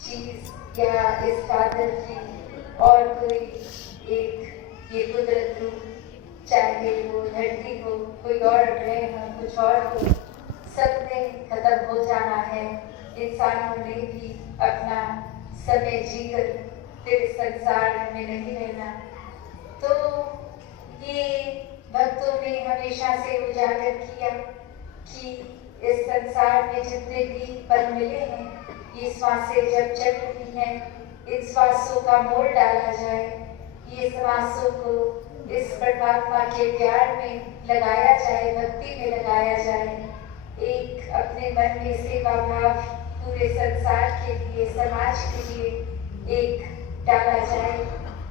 चीज या इस कादर की और कोई एक ये कुदरत रूप, चाहे वो धरती हो, कोई और ग्रह हो, कुछ और हो, सब ने खत्म हो जाना है। इंसानों ने भी अपना समय जीकर फिर संसार में नहीं रहना। तो ये भक्तों ने हमेशा से उजागर किया कि इस संसार में जितने भी पल मिले हैं, ये श्वासें जब चल रही हैं, इन श्वासों का मोल डाला जाए, ये श्वासों को इस परमात्मा के प्यार में लगाया जाए, भक्ति में लगाया जाए, एक अपने मन में सेवा भाव पूरे संसार के लिए, समाज के लिए एक डाला जाए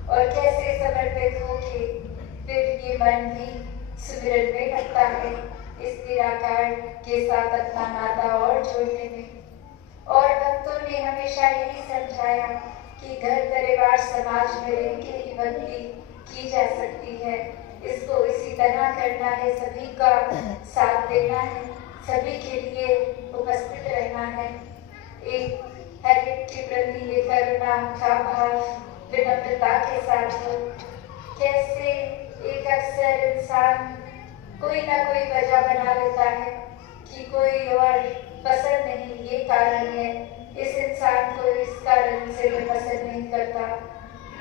और कैसे समर्पित होके फिर ये मन भी सुमिरन में लगता है इस निराकार के साथ अपना नाता और जोड़ने में। और भक्तों ने हमेशा यही समझाया कि घर परिवार समाज में रहकर ही भक्ति की जा सकती है। इसको इसी तरह करना है, सभी का साथ देना है, सभी के लिए उपस्थित रहना है, एक हर एक के प्रति ये करुणा का भाव विनम्रता के साथ हो। कैसे एक अक्सर इंसान कोई ना कोई वजह बना लेता है कि कोई और पसंद नहीं, ये कारण है, इस इंसान को इस कारण से मैं पसंद नहीं करता,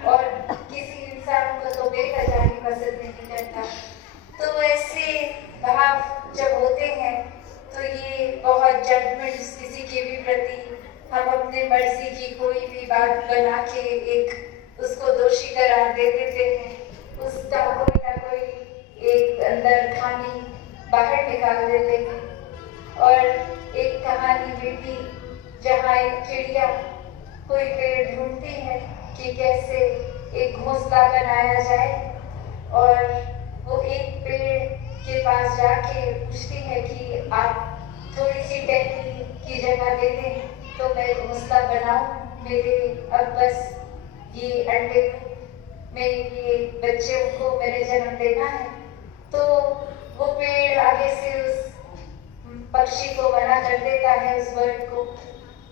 और किसी इंसान को तो बेवजह ही पसंद नहीं करता। तो ऐसे भाव जब होते हैं तो ये बहुत जजमेंट्स किसी के भी प्रति हम अपने मर्जी की कोई भी बात बना के एक उसको दोषी करार दे देते हैं, उसका कोई ना कोई एक अंदर खामी बाहर निकाल देते हैं। और एक कहानी में भी जहाँ एक चिड़िया कोई पेड़ ढूंढती है कि कैसे एक घोंसला बनाया जाए, और वो एक पेड़ के पास जाके पूछती है कि आप थोड़ी सी टहनी की जगह दे दें तो मैं घोंसला बनाऊं, मेरे अब बस ये अंडे में ये बच्चे को मेरे जन्म देना है। तो वो पेड़ आगे से उस पक्षी को मना कर देता है, उस बर्ड को,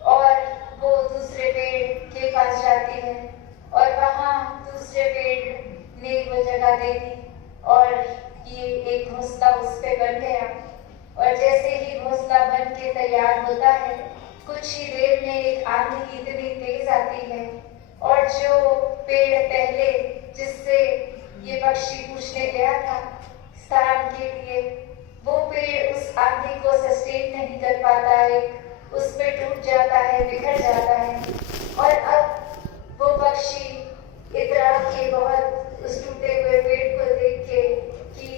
और वो दूसरे पेड़ के पास जाती है और वहाँ दूसरे पेड़ ने वो जगह दे दी और ये एक घोंसला उस पे बन गया। और जैसे ही घोंसला बन के तैयार होता है, कुछ ही देर में एक आंधी इतनी तेज आती है और जो पेड़ पहले जिससे ये पक्षी पूछने गया था स्थान के लिए, वो पेड़ उस आंधी को सस्टेन नहीं कर पाता है, उस पे टूट जाता है, बिखर जाता है। और अब वो पक्षी इतरा के बहुत उस टूटे हुए पेड़ को देख के कि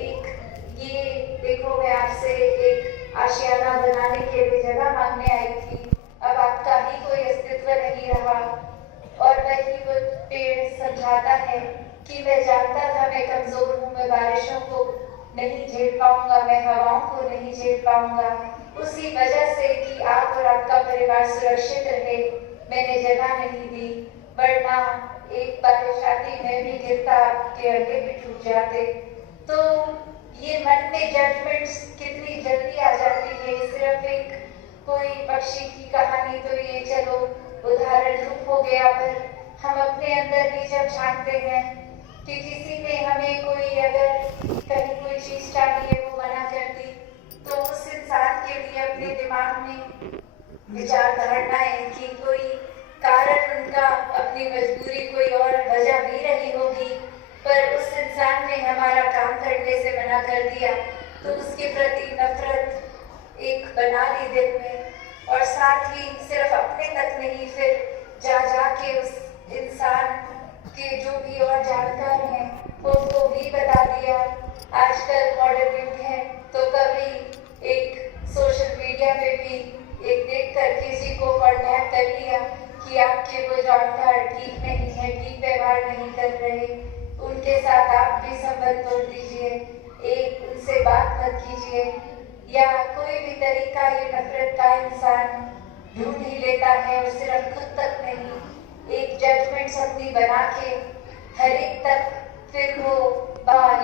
एक ये देखो, मैं आपसे एक आशियाना बनाने के लिए जगह मांगने आई थी, अब आपका ही कोई अस्तित्व नहीं रहा। और वही वो पेड़ समझाता है कि मैं जानता था मैं कमजोर हूँ, मैं बारिशों को नहीं झेल पाऊंगा, मैं हवाओं को नहीं झेल पाऊंगा, उसी वजह से कि आप और आपका परिवार सुरक्षित रहे मैंने जगह नहीं दी, वरना एक बारिश आती मैं भी गिरता, आपके अंडे भी टूट जाते। तो ये मन में जजमेंट्स कितनी जल्दी आ जाती है। सिर्फ एक कोई पक्षी की कहानी तो ये चलो उदाहरण रूप हो गया, पर हम अपने अंदर भी जब झांकते हैं कि किसी ने हमें कोई अगर कहीं कोई चीज चाहिए वो मना कर दी, तो उस इंसान के लिए अपने दिमाग में विचार धारणा है कि कोई कारण उनका अपनी मजबूरी कोई और वजह भी रही होगी, पर उस इंसान ने हमारा काम करने से मना कर दिया, तो उसके प्रति नफरत एक बना ली दिल में। और साथ ही सिर्फ अपने तक नहीं, फिर जा के उस इंसान के जो भी और जानकार हैं उनको भी बता दिया। आजकल मॉडर्न युग है तो कभी एक सोशल मीडिया पे भी एक देख कर किसी को कॉन्टैक्ट कर लिया कि आपके वो जानकार ठीक नहीं है, ठीक व्यवहार नहीं कर रहे, उनके साथ आप भी संबंध तोड़ दीजिए, एक उनसे बात मत कीजिए, या कोई भी तरीका ये नफरत का इंसान ढूंढ ही लेता है। और सिर्फ खुद तक नहीं, एक जजमेंट अपनी बना के हर एक तक फिर वो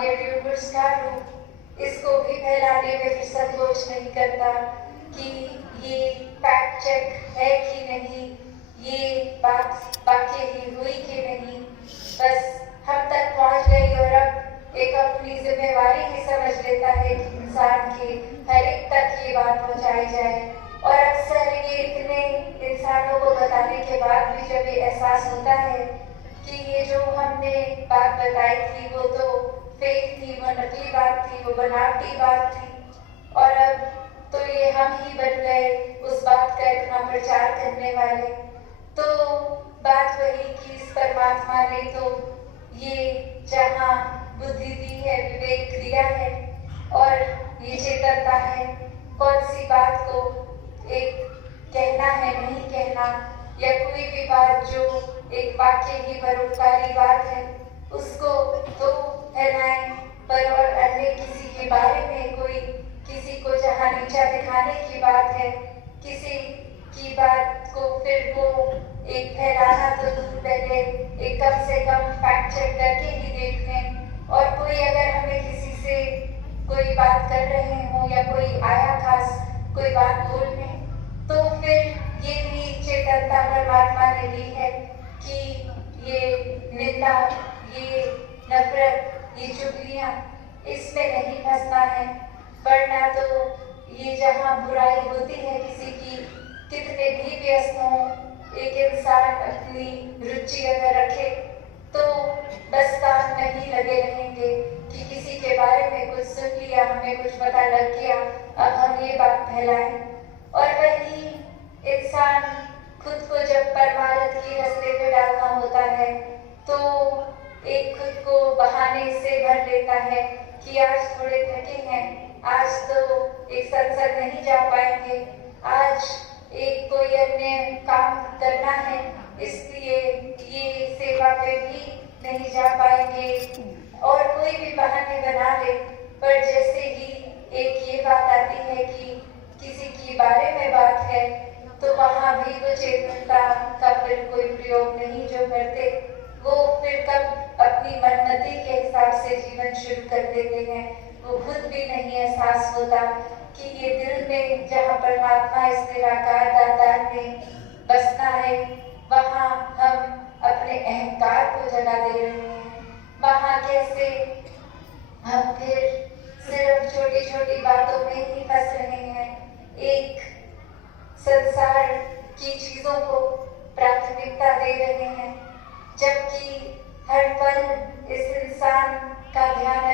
ये यूट्यूबर्स का रूप इसको भी फैलाने में फिर संकोच नहीं करता कि ये फैक्ट चेक है कि नहीं, इंसानों को बताने के बाद भी जब ये एहसास होता है कि ये जो हमने बात बताई थी वो तो फेक थी, वो नकली बात थी, वो बनावटी बात थी, और अब तो ये हम ही बन गए उस बात का इतना प्रचार करने वाले। तो बात वही कि इस परमात्मा ने तो ये जहाँ बुद्धि दी है, विवेक दिया है और ये चेतनता है कौन सी बात को एक कहना है, नहीं कहना, या कोई भी बात जो एक वाक्य की परोपकारी बात है उसको तो फैलाएं, पर और अन्य किसी के बारे में कोई किसी को जहाँ नीचा दिखाने की बात है, किसी की बात को फिर वो एक फैलाना तो दूर, पहले एक कम से कम फैक्ट चेक करके ही देख लें। और कोई अगर हमें किसी से कोई बात कर रहे हो या कोई आया खास कोई बात बोलने, तो फिर ये भी चेतनता परमात्मा ने दी है कि ये निंदा, ये नफरत, ये चुगलियां, इसमें नहीं फंसना है, वरना तो ये जहाँ बुराई होती है किसी की, कितने भी व्यस्त हों, एक इंसान अपनी रुचि अगर रखे तो बस काम नहीं लगे रहेंगे कि किसी के बारे में कुछ सुन लिया, हमें कुछ पता लग गया, अब हम ये बात फैलाएं। और वही इंसान खुद को जब परमार्थ की रास्ते पे डालना होता है तो एक खुद को बहाने से भर लेता है कि आज थोड़े थके हैं, आज तो एक सत्संग नहीं जा पाएंगे, आज एक कोई अन्य काम करना है, इसलिए ये सेवा पे भी नहीं जा पाएंगे, और कोई भी बहाने बना ले। पर जैसे ही एक ये बात आती है कि किसी की बारे में बात है तो वहाँ भी वो चेतनता का फिर कोई प्रयोग नहीं जो करते, वो फिर कब अपनी मनमति के हिसाब से जीवन शुरू कर देते हैं, वो खुद भी नहीं एहसास होता कि ये दिल में जहाँ परमात्मा इस निराकार दातार में बसना है, वहाँ हम अपने अहंकार को जगा दे रहे हैं। वहाँ कैसे हम फिर सिर्फ छोटी छोटी बातों में ही फंस रहे हैं, एक संसार की चीजों को प्राथमिकता दे रहे हैं, जबकि हर पल इस इंसान का ध्यान